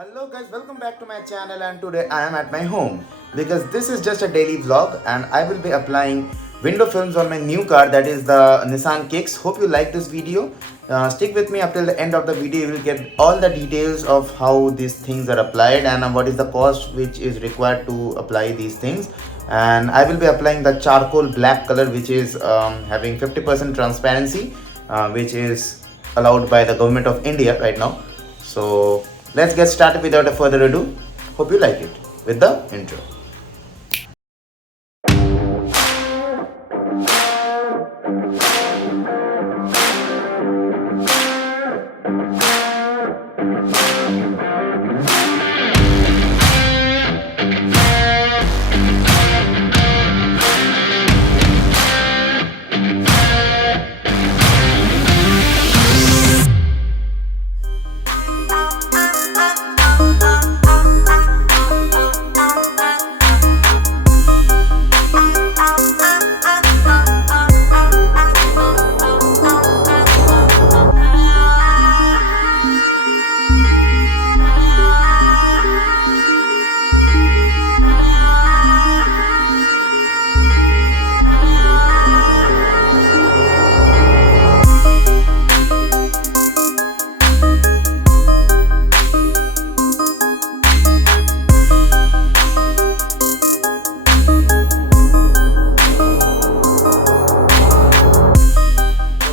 Hello guys, welcome back to my channel, and today I am at my home because this is just a daily vlog and I will be applying window films on my new car, that is the Nissan Kicks. Hope you like this video. Stick with me up till the end of the video. You will get all the details of how these things are applied and what is the cost which is required to apply these things. And I will be applying the charcoal black color, which is having 50% transparency, which is allowed by the government of India right now. So let's get started without a further ado. Hope you like it with the intro.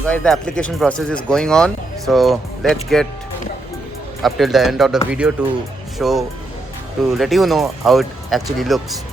Guys, the application process is going on, so let's get up till the end of the video to let you know how it actually looks.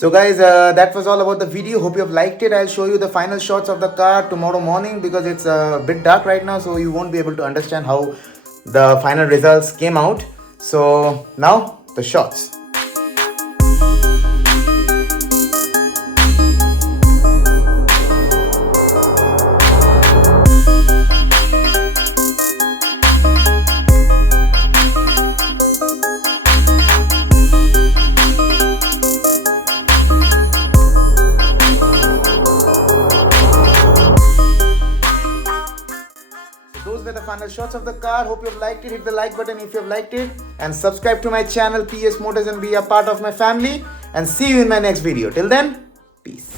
So guys, that was all about the video. Hope you have liked it. I'll show you the final shots of the car tomorrow morning because it's a bit dark right now, so you won't be able to understand how the final results came out. So now the shots. Those were the final shots of the car. Hope you have liked it. Hit the like button if you have liked it, and subscribe to my channel PS Motors and be a part of my family, and see you in my next video. Till then, peace.